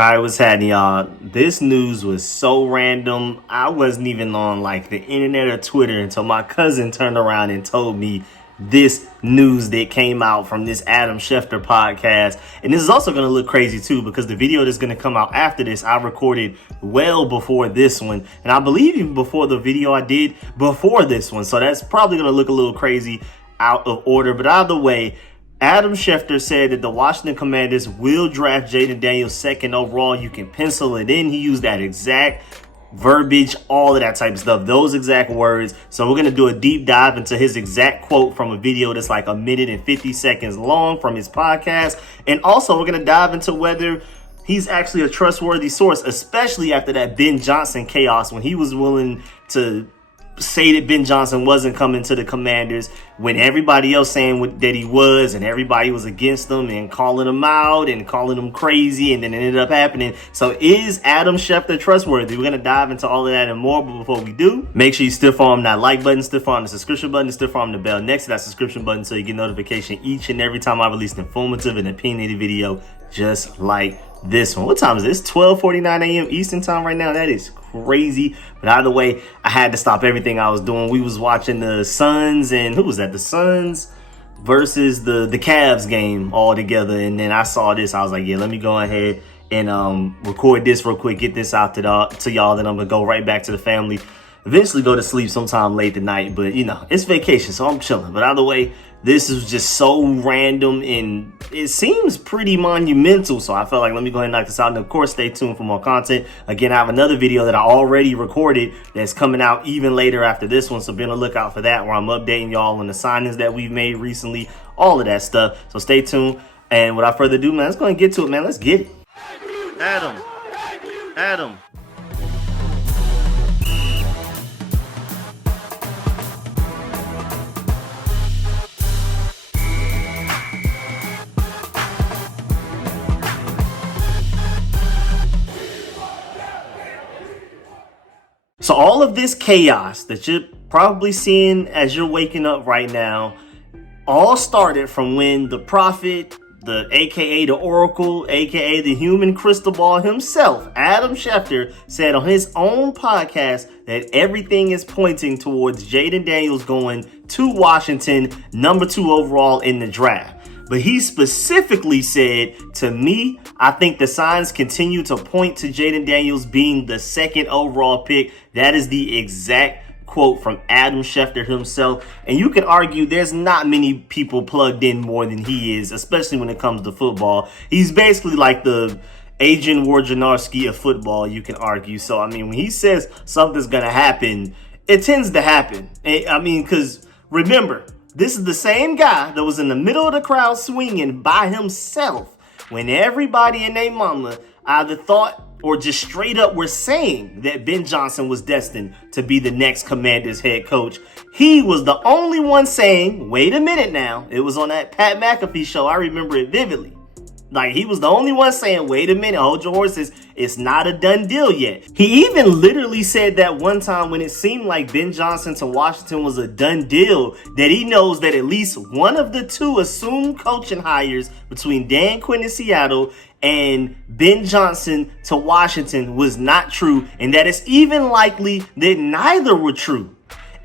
All right, what's happening, y'all? This news was so random. I wasn't even on like the internet or Twitter until my cousin turned around and told me this news that came out from this Adam Schefter podcast. And this is also going to look crazy too, because the video that's going to come out after this, I recorded well before this one. And I believe even before the video I did before this one. So that's probably going to look a little crazy out of order. But either way, Adam Schefter said that the Washington Commanders will draft Jayden Daniels second overall. You can pencil it in. He used that exact verbiage, all of that type of stuff, those exact words. So we're going to do a deep dive into his exact quote from a video that's like 1 minute and 50 seconds long from his podcast. And also we're going to dive into whether he's actually a trustworthy source, especially after that Ben Johnson chaos when he was willing to say that Ben Johnson wasn't coming to the Commanders when everybody else saying that he was, and everybody was against him and calling him out and calling him crazy, and then it ended up happening. So is Adam Schefter trustworthy? We're going to dive into all of that and more, but before we do, make sure you stiff arm that like button, stiff arm the subscription button, stiff arm the bell next to that subscription button so you get notification each and every time I release an informative and opinionated video just like this one. What time is this? 12:49 a.m. Eastern time right now. That is crazy. But either way, I had to stop everything I was doing. We was watching the Suns, and who was that? The Suns versus the Cavs game all together. And then I saw this. I was like, yeah, let me go ahead and record this real quick, get this out to y'all. Then I'm gonna go right back to the family. Eventually go to sleep sometime late tonight, but you know, it's vacation, so I'm chilling. But either way, this is just so random and it seems pretty monumental. So I felt like, let me go ahead and knock this out. And of course, stay tuned for more content. Again, I have another video that I already recorded that's coming out even later after this one. So be on the lookout for that, where I'm updating y'all on the signings that we've made recently, all of that stuff. So stay tuned. And without further ado, man, let's go and get to it, man. Let's get it. Adam. So all of this chaos that you're probably seeing as you're waking up right now all started from when the prophet, the AKA the Oracle, AKA the human crystal ball himself, Adam Schefter, said on his own podcast that everything is pointing towards Jayden Daniels going to Washington, number 2 overall in the draft. But he specifically said, to me, I think the signs continue to point to Jayden Daniels being the 2nd overall pick. That is the exact quote from Adam Schefter himself. And you could argue there's not many people plugged in more than he is, especially when it comes to football. He's basically like the Adrian Wojnarowski of football, you can argue. So, I mean, when he says something's going to happen, it tends to happen. I mean, because remember, this is the same guy that was in the middle of the crowd swinging by himself when everybody and their mama either thought or just straight up were saying that Ben Johnson was destined to be the next Commanders head coach. He was the only one saying, wait a minute now. It was on that Pat McAfee show. I remember it vividly. Like, he was the only one saying, wait a minute, hold your horses. It's not a done deal yet. He even literally said that one time when it seemed like Ben Johnson to Washington was a done deal, that he knows that at least one of the 2 assumed coaching hires between Dan Quinn in Seattle and Ben Johnson to Washington was not true, and that it's even likely that neither were true.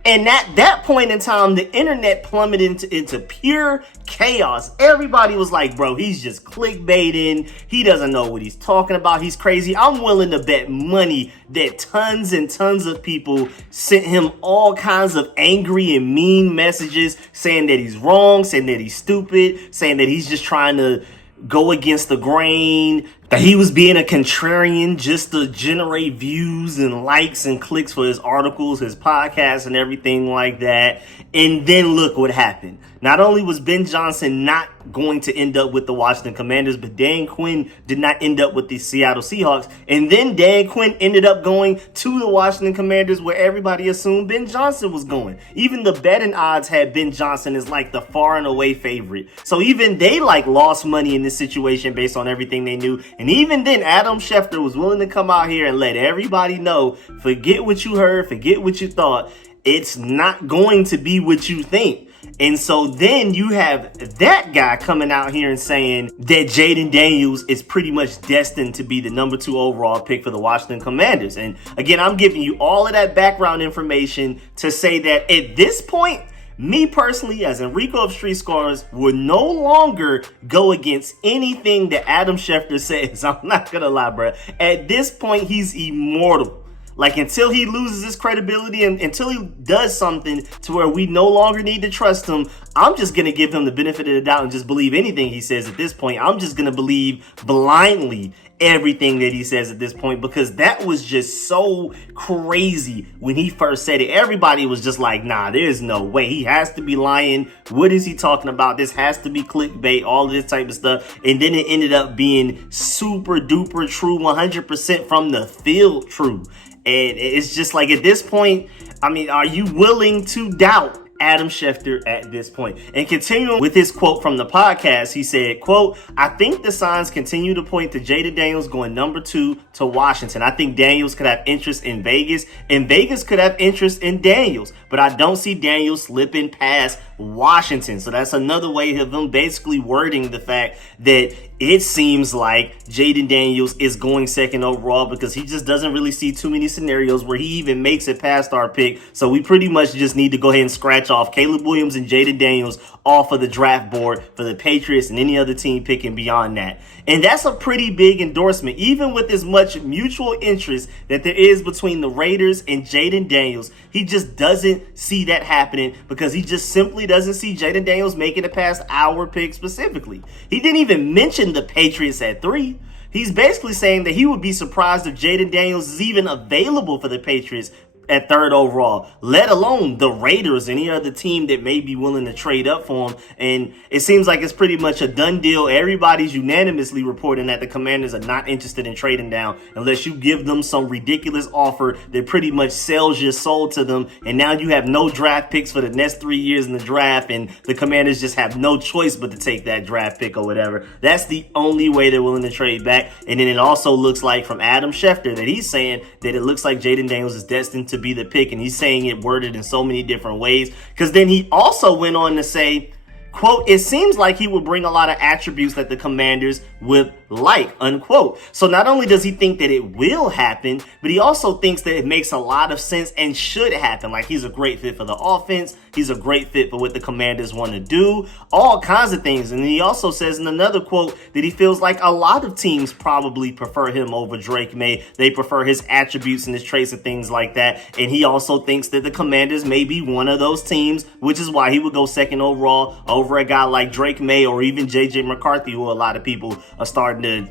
And at that point in time, the internet plummeted into pure chaos. Everybody was like, bro, he's just clickbaiting. He doesn't know what he's talking about. He's crazy. I'm willing to bet money that tons and tons of people sent him all kinds of angry and mean messages saying that he's wrong, saying that he's stupid, saying that he's just trying to go against the grain, that he was being a contrarian just to generate views and likes and clicks for his articles, his podcasts, and everything like that. And then look what happened. Not only was Ben Johnson not going to end up with the Washington Commanders, but Dan Quinn did not end up with the Seattle Seahawks. And then Dan Quinn ended up going to the Washington Commanders, where everybody assumed Ben Johnson was going. Even the betting odds had Ben Johnson as like the far and away favorite. So even they like lost money in this situation based on everything they knew. And even then, Adam Schefter was willing to come out here and let everybody know, forget what you heard, forget what you thought. It's not going to be what you think. And so then you have that guy coming out here and saying that Jayden Daniels is pretty much destined to be the number 2 overall pick for the Washington Commanders. And again, I'm giving you all of that background information to say that at this point, me personally, as Rico of Street Scores, would no longer go against anything that Adam Schefter says. I'm not gonna lie, bro. At this point, he's immortal. Like, until he loses his credibility and until he does something to where we no longer need to trust him, I'm just going to give him the benefit of the doubt and just believe anything he says at this point. I'm just going to believe blindly everything that he says at this point, because that was just so crazy when he first said it. Everybody was just like, nah, there's no way. He has to be lying. What is he talking about? This has to be clickbait, all of this type of stuff. And then it ended up being super duper true, 100% from the field true. And it's just like, at this point, I mean, are you willing to doubt Adam Schefter at this point? And continuing with his quote from the podcast, he said, quote, "I think the signs continue to point to Jayden Daniels going number 2 to Washington. I think Daniels could have interest in Vegas, and Vegas could have interest in Daniels, but I don't see Daniels slipping past Washington." So that's another way of them basically wording the fact that it seems like Jayden Daniels is going 2nd overall, because he just doesn't really see too many scenarios where he even makes it past our pick. So we pretty much just need to go ahead and scratch off Caleb Williams and Jayden Daniels off of the draft board for the Patriots and any other team picking beyond that. And that's a pretty big endorsement, even with as much mutual interest that there is between the Raiders and Jayden Daniels. He just doesn't see that happening, because he just simply doesn't see Jayden Daniels making it past our pick specifically. He didn't even mention the Patriots at 3. He's basically saying that he would be surprised if Jayden Daniels is even available for the Patriots at 3rd overall, let alone the Raiders, any other team that may be willing to trade up for him. And it seems like it's pretty much a done deal. Everybody's unanimously reporting that the Commanders are not interested in trading down unless you give them some ridiculous offer that pretty much sells your soul to them. And now you have no draft picks for the next 3 years in the draft, and the Commanders just have no choice but to take that draft pick or whatever. That's the only way they're willing to trade back. And then it also looks like from Adam Schefter that he's saying that it looks like Jayden Daniels is destined to be the pick, and he's saying it worded in so many different ways, because then he also went on to say, quote, "It seems like he will bring a lot of attributes that the Commanders would like," unquote. So not only does he think that it will happen, but he also thinks that it makes a lot of sense and should happen. Like, he's a great fit for the offense. He's a great fit for what the Commanders want to do, all kinds of things. And he also says in another quote that he feels like a lot of teams probably prefer him over Drake Maye. They prefer his attributes and his traits and things like that. And he also thinks that the Commanders may be one of those teams, which is why he would go 2nd overall over a guy like Drake Maye or even JJ McCarthy, who a lot of people are starting to,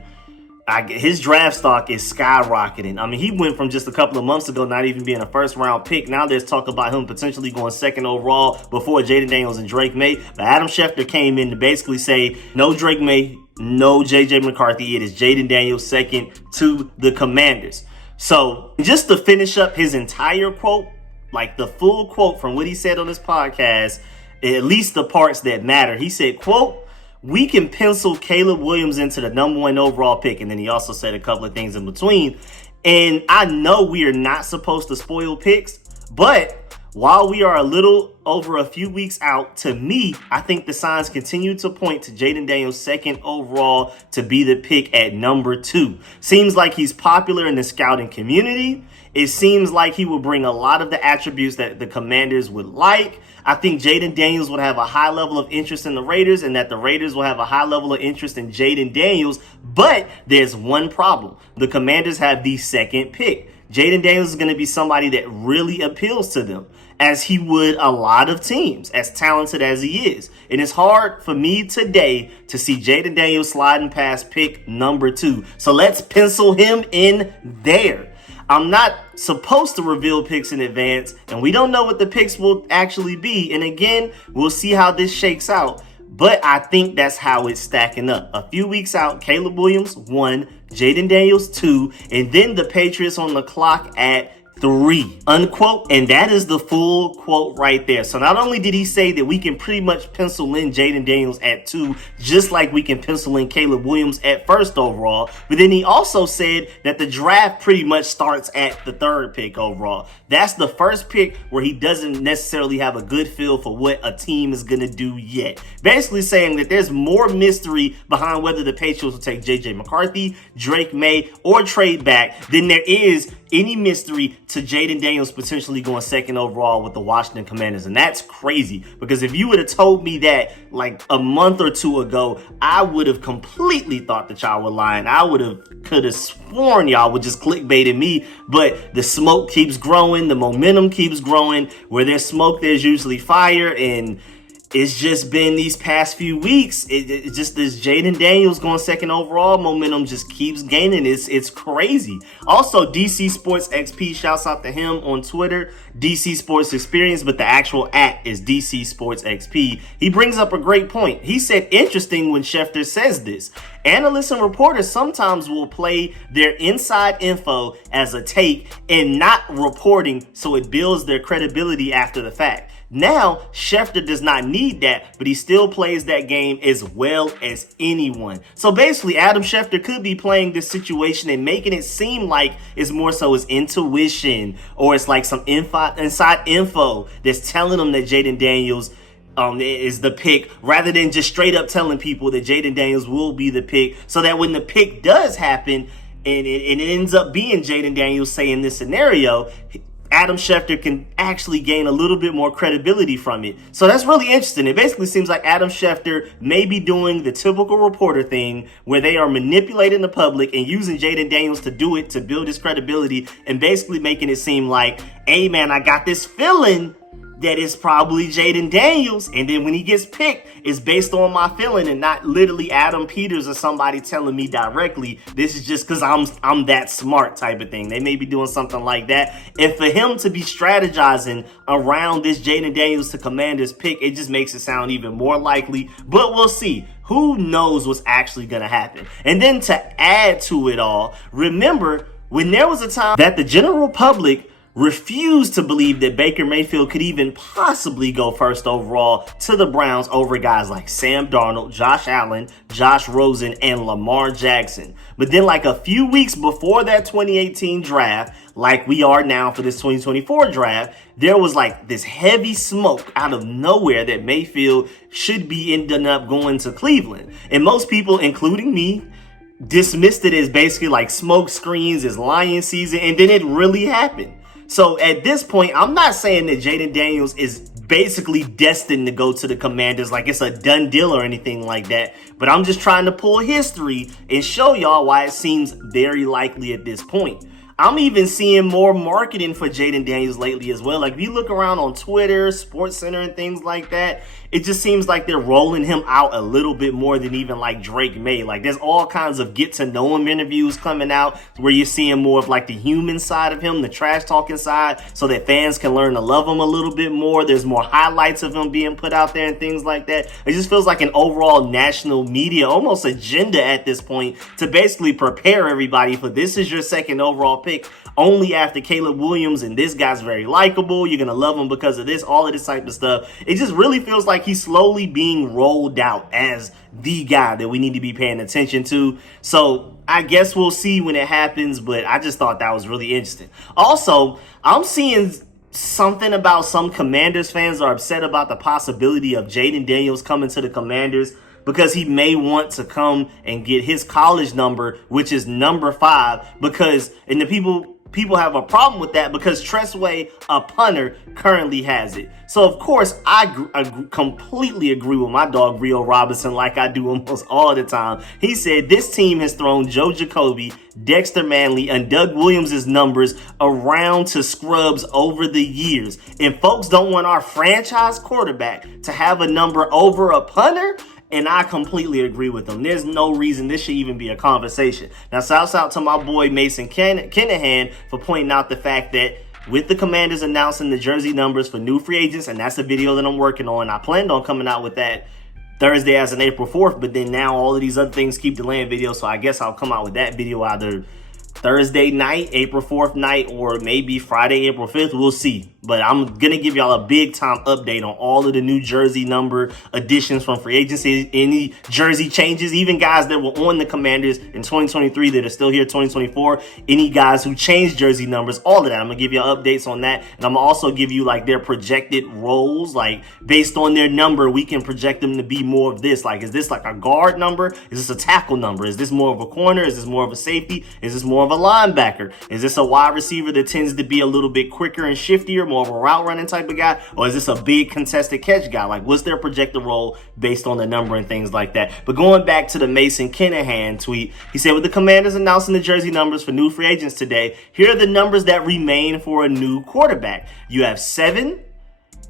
his draft stock is skyrocketing. I mean, he went from just a couple of months ago not even being a 1st round pick. Now there's talk about him potentially going 2nd overall before Jayden Daniels and Drake Maye. But Adam Schefter came in to basically say, no Drake Maye, no JJ McCarthy. It is Jayden Daniels 2nd to the Commanders. So just to finish up his entire quote, like the full quote from what he said on this podcast, at least the parts that matter, he said, quote, "We can pencil Caleb Williams into the number 1 overall pick." And then he also said a couple of things in between. And I know we are not supposed to spoil picks, but while we are a little over a few weeks out, to me, I think the signs continue to point to Jayden Daniels 2nd overall to be the pick at number 2. Seems like he's popular in the scouting community. It seems like he will bring a lot of the attributes that the Commanders would like. I think Jayden Daniels would have a high level of interest in the Raiders, and that the Raiders will have a high level of interest in Jayden Daniels. But there's one problem. The Commanders have the 2nd pick. Jayden Daniels is going to be somebody that really appeals to them, as he would a lot of teams, as talented as he is. And it's hard for me today to see Jayden Daniels sliding past pick number 2. So let's pencil him in there. I'm not supposed to reveal picks in advance, and we don't know what the picks will actually be. And again, we'll see how this shakes out. But I think that's how it's stacking up. A few weeks out, Caleb Williams 1, Jayden Daniels 2, and then the Patriots on the clock at 3, unquote. And that is the full quote right there. So not only did he say that we can pretty much pencil in Jayden Daniels at 2, just like we can pencil in Caleb Williams at 1st overall, but then he also said that the draft pretty much starts at the 3rd pick overall. That's the first pick where he doesn't necessarily have a good feel for what a team is going to do yet. Basically saying that there's more mystery behind whether the Patriots will take J.J. McCarthy, Drake Maye, or trade back than there is any mystery to Jayden Daniels potentially going 2nd overall with the Washington Commanders. And that's crazy, because if you would have told me that like a month or 2 ago, I would have completely thought that y'all were lying. I could have sworn y'all were just clickbaiting me. But the smoke keeps growing, the momentum keeps growing. Where there's smoke, there's usually fire, and it's just been these past few weeks. It just this Jayden Daniels going 2nd overall momentum just keeps gaining. It's crazy. Also, DC Sports XP, shouts out to him on Twitter, DC Sports Experience, but the actual @ is DC Sports XP. He brings up a great point. He said, interesting when Schefter says this. Analysts and reporters sometimes will play their inside info as a take and not reporting, so it builds their credibility after the fact. Now, Schefter does not need that, but he still plays that game as well as anyone. So basically, Adam Schefter could be playing this situation and making it seem like it's more so his intuition, or it's like some inside info that's telling him that Jayden Daniels is the pick, rather than just straight up telling people that Jayden Daniels will be the pick, so that when the pick does happen and it ends up being Jayden Daniels, say in this scenario, Adam Schefter can actually gain a little bit more credibility from it. So that's really interesting. It basically seems like Adam Schefter may be doing the typical reporter thing where they are manipulating the public and using Jayden Daniels to do it to build his credibility, and basically making it seem like, hey man, I got this feeling that it's probably Jayden Daniels, and then when he gets picked, it's based on my feeling and not literally Adam Peters or somebody telling me directly. This is just because I'm that smart type of thing. They may be doing something like that. And for him to be strategizing around this Jayden Daniels to Commanders pick, it just makes it sound even more likely. But we'll see. Who knows what's actually going to happen? And then to add to it all, remember when there was a time that the general public refused to believe that Baker Mayfield could even possibly go 1st overall to the Browns over guys like Sam Darnold, Josh Allen, Josh Rosen, and Lamar Jackson. But then like a few weeks before that 2018 draft, like we are now for this 2024 draft, there was like this heavy smoke out of nowhere that Mayfield should be ending up going to Cleveland. And most people, including me, dismissed it as basically like smoke screens, as Lion season, and then it really happened. So at this point, I'm not saying that Jayden Daniels is basically destined to go to the Commanders, like it's a done deal or anything like that. But I'm just trying to pull history and show y'all why it seems very likely at this point. I'm even seeing more marketing for Jayden Daniels lately as well. Like if you look around on Twitter, SportsCenter, and things like that, it just seems like they're rolling him out a little bit more than even like Drake Maye. Like there's all kinds of get to know him interviews coming out where you're seeing more of like the human side of him, the trash talking side, so that fans can learn to love him a little bit more. There's more highlights of him being put out there and things like that. It just feels like an overall national media almost agenda at this point to basically prepare everybody for this is your 2nd overall pick only after Caleb Williams, and this guy's very likable. You're going to love him because of this, all of this type of stuff. It just really feels like he's slowly being rolled out as the guy that we need to be paying attention to. So I guess we'll see when it happens, but I just thought that was really interesting. Also, I'm seeing something about some Commanders fans are upset about the possibility of Jayden Daniels coming to the Commanders because he may want to come and get his college number, which is number 5, because, and the people have a problem with that because Trustworthy, a punter, currently has it. So, of course, I completely agree with my dog, Rio Robinson, like I do almost all the time. He said this team has thrown Joe Jacoby, Dexter Manley, and Doug Williams' numbers around to scrubs over the years. And folks don't want our franchise quarterback to have a number over a punter. And I completely agree with them. There's no reason this should even be a conversation. Now, shouts out to my boy Mason Kinahan for pointing out the fact that with the Commanders announcing the jersey numbers for new free agents, and that's the video that I'm working on. I planned on coming out with that Thursday as an April 4th, but then now all of these other things keep delaying videos, so I guess I'll come out with that video either Thursday night, April 4th night, or maybe Friday, April 5th. We'll see. But I'm going to give y'all a big time update on all of the new jersey number additions from free agency, any jersey changes, even guys that were on the Commanders in 2023 that are still here 2024, any guys who changed jersey numbers, all of that. I'm going to give you updates on that. And I'm going to also give you like their projected roles, like based on their number, we can project them to be more of this. Like, is this like a guard number? Is this a tackle number? Is this more of a corner? Is this more of a safety? Is this more of a linebacker? Is this a wide receiver that tends to be a little bit quicker and shiftier, more of a route running type of guy? Or is this a big contested catch guy? Like, what's their projected role based on the number and things like that? But going back to the Mason Kinahan tweet, he said, with the Commanders announcing the jersey numbers for new free agents today, here are the numbers that remain for a new quarterback. You have 7,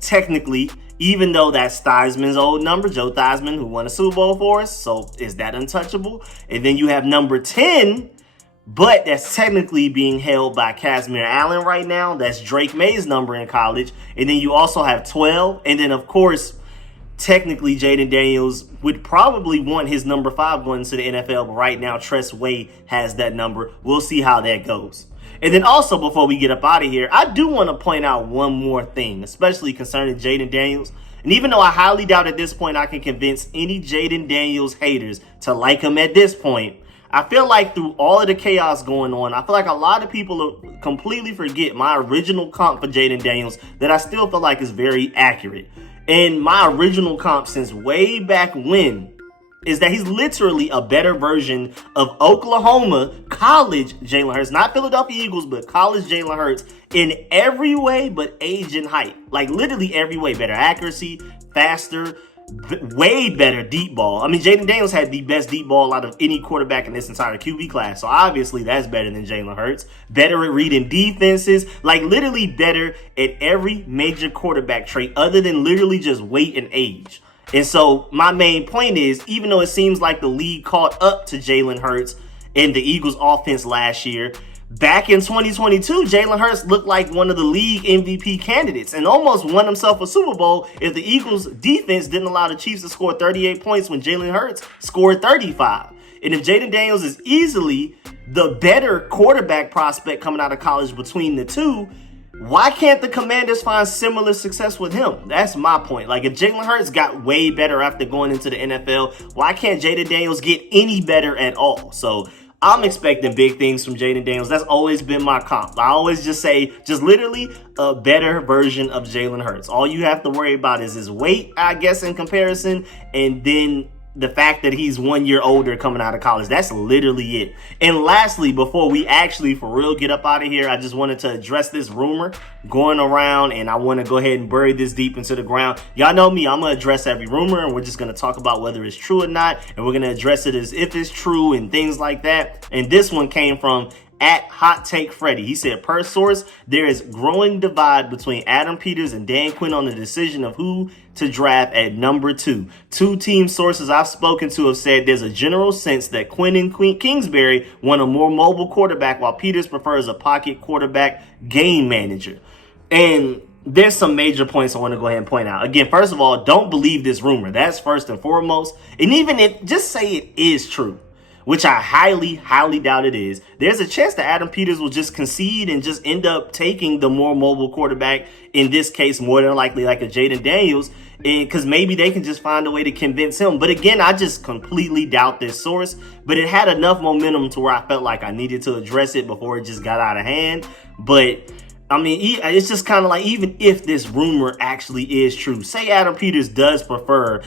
technically, even though that's Theismann's old number, Joe Theismann, who won a Super Bowl for us. So is that untouchable? And then you have number 10, but that's technically being held by Casimir Allen right now. That's Drake May's number in college. And then you also have 12. And then, of course, technically Jayden Daniels would probably want his number 5 going into the NFL. But right now, Tress Way has that number. We'll see how that goes. And then also, before we get up out of here, I do want to point out one more thing, especially concerning Jayden Daniels. And even though I highly doubt at this point I can convince any Jayden Daniels haters to like him at this point, I feel like through all of the chaos going on, I feel like a lot of people completely forget my original comp for Jayden Daniels that I still feel like is very accurate. And my original comp since way back when is that he's literally a better version of Oklahoma college Jalen Hurts, not Philadelphia Eagles, but college Jalen Hurts in every way but age and height. Like literally every way. Better accuracy, faster, way better deep ball. I mean, Jayden Daniels had the best deep ball out of any quarterback in this entire QB class. So obviously that's better than Jalen Hurts. Better at reading defenses, like literally better at every major quarterback trait other than literally just weight and age. And so my main point is, even though it seems like the league caught up to Jalen Hurts and the Eagles offense last year, back in 2022, Jalen Hurts looked like one of the league MVP candidates and almost won himself a Super Bowl if the Eagles defense didn't allow the Chiefs to score 38 points when Jalen Hurts scored 35. And if Jayden Daniels is easily the better quarterback prospect coming out of college between the two, why can't the Commanders find similar success with him? That's my point. Like, if Jalen Hurts got way better after going into the NFL, why can't Jayden Daniels get any better at all? So I'm expecting big things from Jayden Daniels. That's always been my comp. I always just say, just literally a better version of Jalen Hurts. All you have to worry about is his weight, I guess, in comparison, and then the fact that he's 1 year older coming out of college. That's literally it. And lastly, before we actually for real get up out of here, I just wanted to address this rumor going around, and I want to go ahead and bury this deep into the ground. Y'all know me, I'm going to address every rumor, and we're just going to talk about whether it's true or not, and we're going to address it as if it's true and things like that. And this one came from at Hot Take Freddy. He said, per source, there is growing divide between Adam Peters and Dan Quinn on the decision of who to draft at number 2. Two team sources I've spoken to have said there's a general sense that Quinn and Kingsbury want a more mobile quarterback, while Peters prefers a pocket quarterback game manager. And there's some major points I want to go ahead and point out. Again, first of all, don't believe this rumor. That's first and foremost. And even if, just say it is true, which I highly, highly doubt it is, there's a chance that Adam Peters will just concede and just end up taking the more mobile quarterback, in this case, more than likely like a Jayden Daniels, because maybe they can just find a way to convince him. But again, I just completely doubt this source, but it had enough momentum to where I felt like I needed to address it before it just got out of hand. But I mean, it's just kind of like, even if this rumor actually is true, say Adam Peters does prefer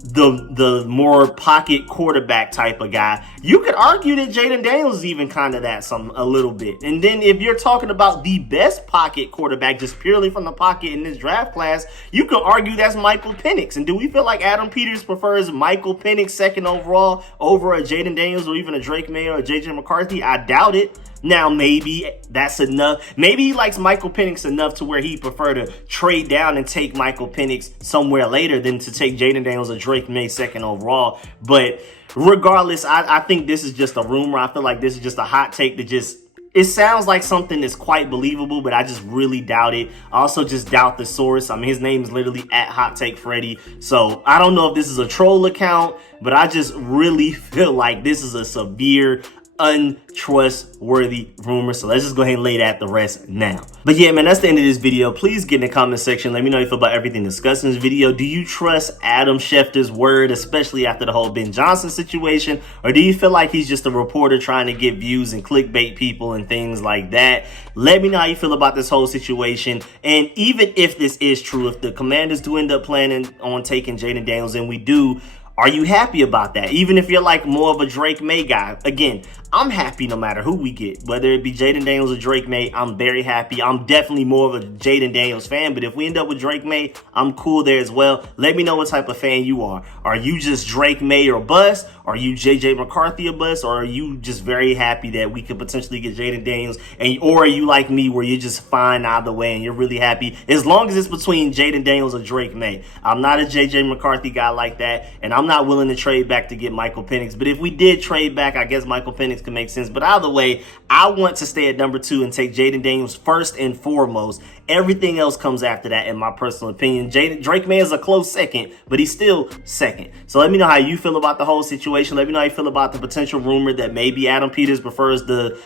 the more pocket quarterback type of guy, you could argue that Jayden Daniels is even kind of that a little bit. And then if you're talking about the best pocket quarterback just purely from the pocket in this draft class, you could argue that's Michael Penix. And do we feel like Adam Peters prefers Michael Penix second overall over a Jayden Daniels or even a Drake May or a JJ McCarthy? I doubt it. Now, maybe that's enough. Maybe he likes Michael Penix enough to where he'd prefer to trade down and take Michael Penix somewhere later than to take Jayden Daniels or Drake May second overall. But regardless, I think this is just a rumor. I feel like this is just a hot take that just, it sounds like something that's quite believable, but I just really doubt it. I also just doubt the source. I mean, his name is literally at Hot Take Freddy. So I don't know if this is a troll account, but I just really feel like this is a severe untrustworthy rumor. So let's just go ahead and lay that the rest now. But yeah, man, that's the end of this video. Please get in the comment section. Let me know how you feel about everything discussed in this video. Do you trust Adam Schefter's word, especially after the whole Ben Johnson situation? Or do you feel like he's just a reporter trying to get views and clickbait people and things like that? Let me know how you feel about this whole situation. And even if this is true, if the Commanders do end up planning on taking Jayden Daniels, and we do, are you happy about that? Even if you're like more of a Drake Maye guy. Again, I'm happy no matter who we get. Whether it be Jayden Daniels or Drake Maye, I'm very happy. I'm definitely more of a Jayden Daniels fan. But if we end up with Drake Maye, I'm cool there as well. Let me know what type of fan you are. Are you just Drake Maye or bust? Are you JJ McCarthy or bust? Or are you just very happy that we could potentially get Jayden Daniels? Or are you like me where you're just fine either way and you're really happy as long as it's between Jayden Daniels or Drake Maye? I'm not a JJ McCarthy guy like that. And I'm not willing to trade back to get Michael Penix. But if we did trade back, I guess Michael Penix can make sense. But either way, I want to stay at number 2 and take Jayden Daniels first and foremost. Everything else comes after that, in my personal opinion. Drake Maye is a close second, but he's still second. So let me know how you feel about the whole situation. Let me know how you feel about the potential rumor that maybe Adam Peters prefers the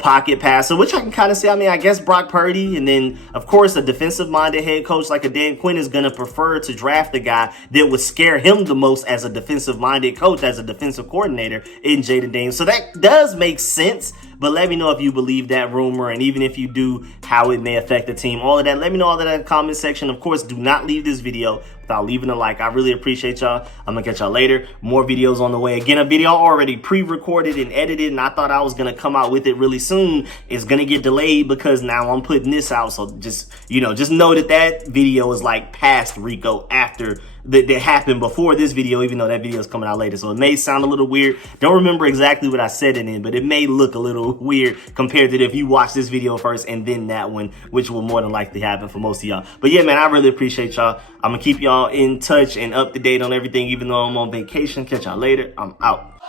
pocket passer, which I can kind of see. I mean, I guess Brock Purdy, and then of course a defensive-minded head coach like a Dan Quinn is going to prefer to draft the guy that would scare him the most as a defensive-minded coach, as a defensive coordinator in Jayden Daniels. So that does make sense. But let me know if you believe that rumor, and even if you do, how it may affect the team. All of that, let me know all of that in the comment section. Of course, do not leave this video without leaving a like. I really appreciate y'all. I'm going to catch y'all later. More videos on the way. Again, a video already pre-recorded and edited, and I thought I was going to come out with it really soon. It's going to get delayed because now I'm putting this out. So just, just know that video is like past Rico, after that happened before this video, even though that video is coming out later. So it may sound a little weird. Don't remember exactly what I said it in, but it may look a little weird compared to if you watch this video first and then that one, which will more than likely happen for most of y'all. But yeah, man, I really appreciate y'all. I'm gonna keep y'all in touch and up to date on everything, even though I'm on vacation. Catch y'all later. I'm out.